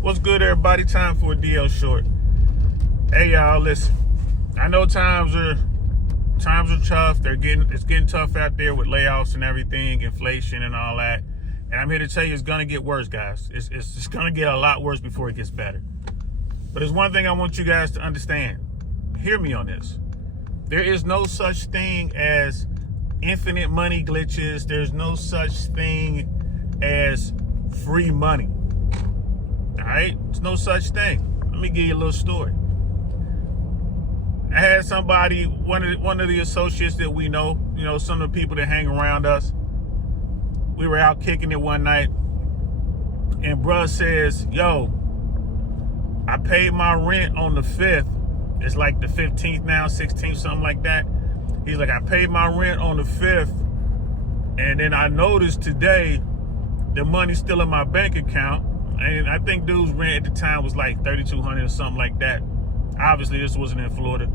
What's good, everybody? Time for a DL short. Hey, y'all, listen. I know times are tough. It's getting tough out there with layoffs and everything, inflation and all that. And I'm here to tell you, it's gonna get worse, guys. It's gonna get a lot worse before it gets better. But there's one thing I want you guys to understand. Hear me on this. There is no such thing as infinite money glitches. There's no such thing as free money. All right, there's no such thing. Let me give you a little story. I had somebody, one of the associates that we know, some of the people that hang around us. We were out kicking it one night, and bruh says, "Yo, I paid my rent on the 5th. It's like the 15th now, 16th, something like that." He's like, "I paid my rent on the 5th, and then I noticed today the money's still in my bank account." And I think dude's rent at the time was like $3,200 or something like that. Obviously, this wasn't in Florida.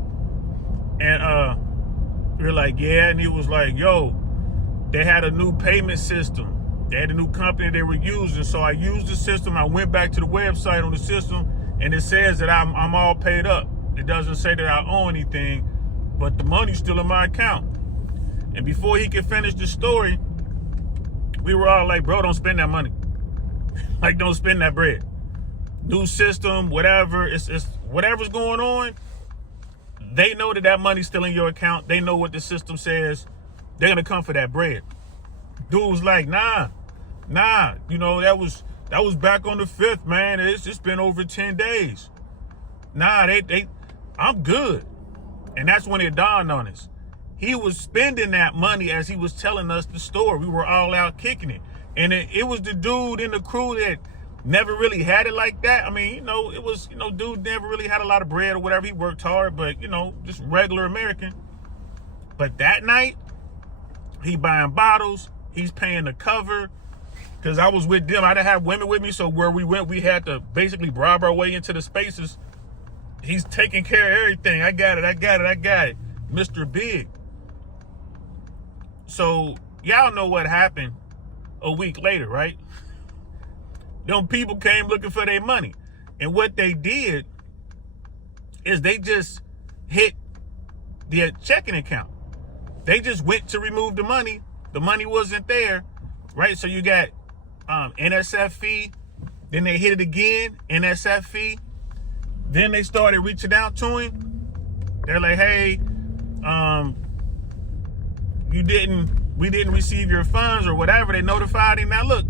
And we were like, yeah. And he was like, yo, they had a new payment system. They had a new company they were using. So I used the system. I went back to the website on the system, and it says that I'm all paid up. It doesn't say that I owe anything, but the money's still in my account. And before he could finish the story, we were all like, bro, don't spend that money. Like, don't spend that bread. New system, whatever. It's whatever's going on. They know that money's still in your account. They know what the system says. They're gonna come for that bread. Dude was like, nah. That was back on the 5th, man. It's just been over 10 days. Nah, I'm good. And that's when it dawned on us. He was spending that money as he was telling us the story. We were all out kicking it. And it was the dude in the crew that never really had it like that. I mean, it was, dude never really had a lot of bread or whatever. He worked hard, but, just regular American. But that night, he buying bottles. He's paying the cover. Because I was with them. I didn't have women with me, so where we went, we had to basically bribe our way into the spaces. He's taking care of everything. I got it. Mr. Big. So, y'all know what happened a week later, right? Them people came looking for their money. And what they did is they just hit their checking account. They just went to remove the money. The money wasn't there, right? So you got NSF fee. Then they hit it again, NSF fee. Then they started reaching out to him. They're like, hey, we didn't receive your funds or whatever. They notified him. Now look,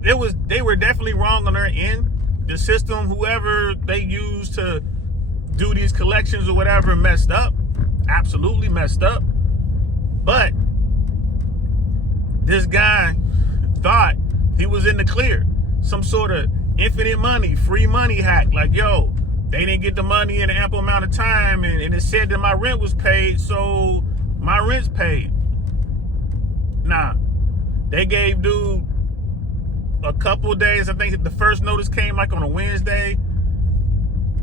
they were definitely wrong on their end. The system, whoever they used to do these collections or whatever, messed up. Absolutely messed up. But this guy thought he was in the clear. Some sort of infinite money, free money hack. Like, yo, they didn't get the money in an ample amount of time, and it said that my rent was paid, so my rent's paid. Nah, they gave dude a couple of days. I think the first notice came like on a Wednesday.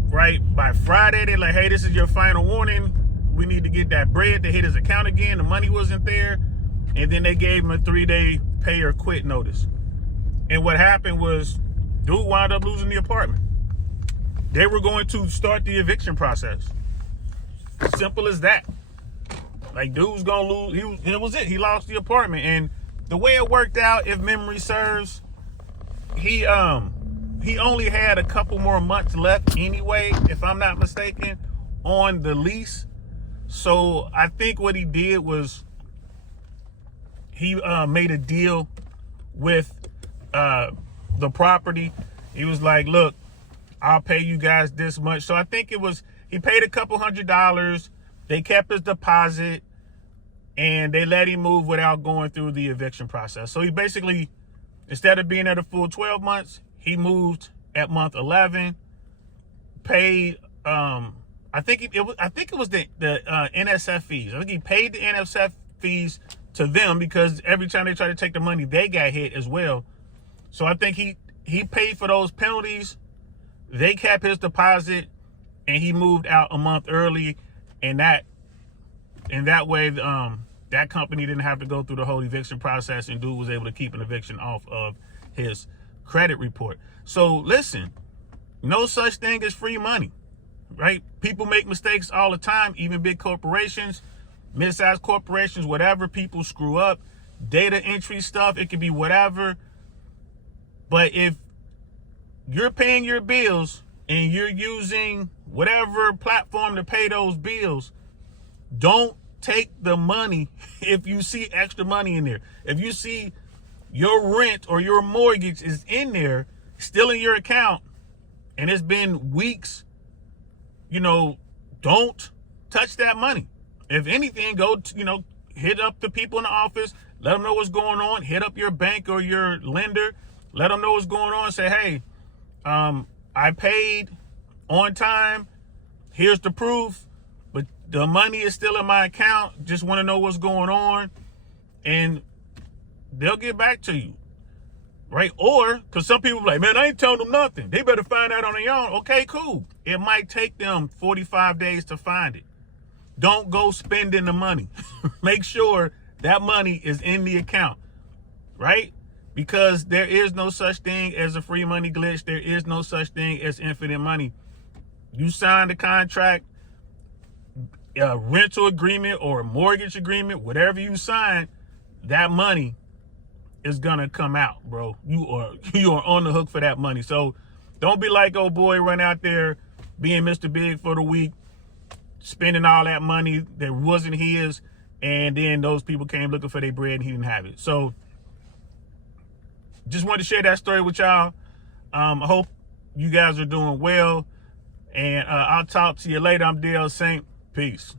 Right by Friday, they're like, hey, this is your final warning. We need to get that bread to hit his account again. The money wasn't there. And then they gave him a 3-day pay or quit notice. And what happened was, dude wound up losing the apartment. They were going to start the eviction process. Simple as that. Like, dude's gonna lose. It was it. He lost the apartment. And the way it worked out, if memory serves, he only had a couple more months left anyway, if I'm not mistaken, on the lease. So I think what he did was he made a deal with the property. He was like, look, I'll pay you guys this much. So I think he paid a couple $100. They kept his deposit, and they let him move without going through the eviction process. So he basically, instead of being there the full 12 months, he moved at month 11, paid, I think it was the NSF fees. I think he paid the NSF fees to them because every time they tried to take the money, they got hit as well. So I think he paid for those penalties. They kept his deposit, and he moved out a month early, and that way, that company didn't have to go through the whole eviction process, and dude was able to keep an eviction off of his credit report. So listen, no such thing as free money, right? People make mistakes all the time, even big corporations, mid-sized corporations, whatever. People screw up. Data entry stuff, it could be whatever. But if you're paying your bills and you're using whatever platform to pay those bills, don't take the money if you see extra money in there. If you see your rent or your mortgage is in there, still in your account, and it's been weeks, don't touch that money. If anything, go, hit up the people in the office, let them know what's going on. Hit up your bank or your lender, let them know what's going on. Say, hey, I paid on time. Here's the proof, but the money is still in my account. Just want to know what's going on, and they'll get back to you, right? Or, because some people are like, man, I ain't telling them nothing. They better find out on their own. Okay, cool. It might take them 45 days to find it. Don't go spending the money. Make sure that money is in the account, right? Because there is no such thing as a free money glitch. There is no such thing as infinite money. You signed a contract, a rental agreement or a mortgage agreement, whatever you signed, that money is gonna come out, bro. You are on the hook for that money. So don't be like, oh boy, run out there being Mr. Big for the week, spending all that money that wasn't his, and then those people came looking for their bread and he didn't have it. So just wanted to share that story with y'all. I hope you guys are doing well, and I'll talk to you later. I'm Dale Saint. Peace.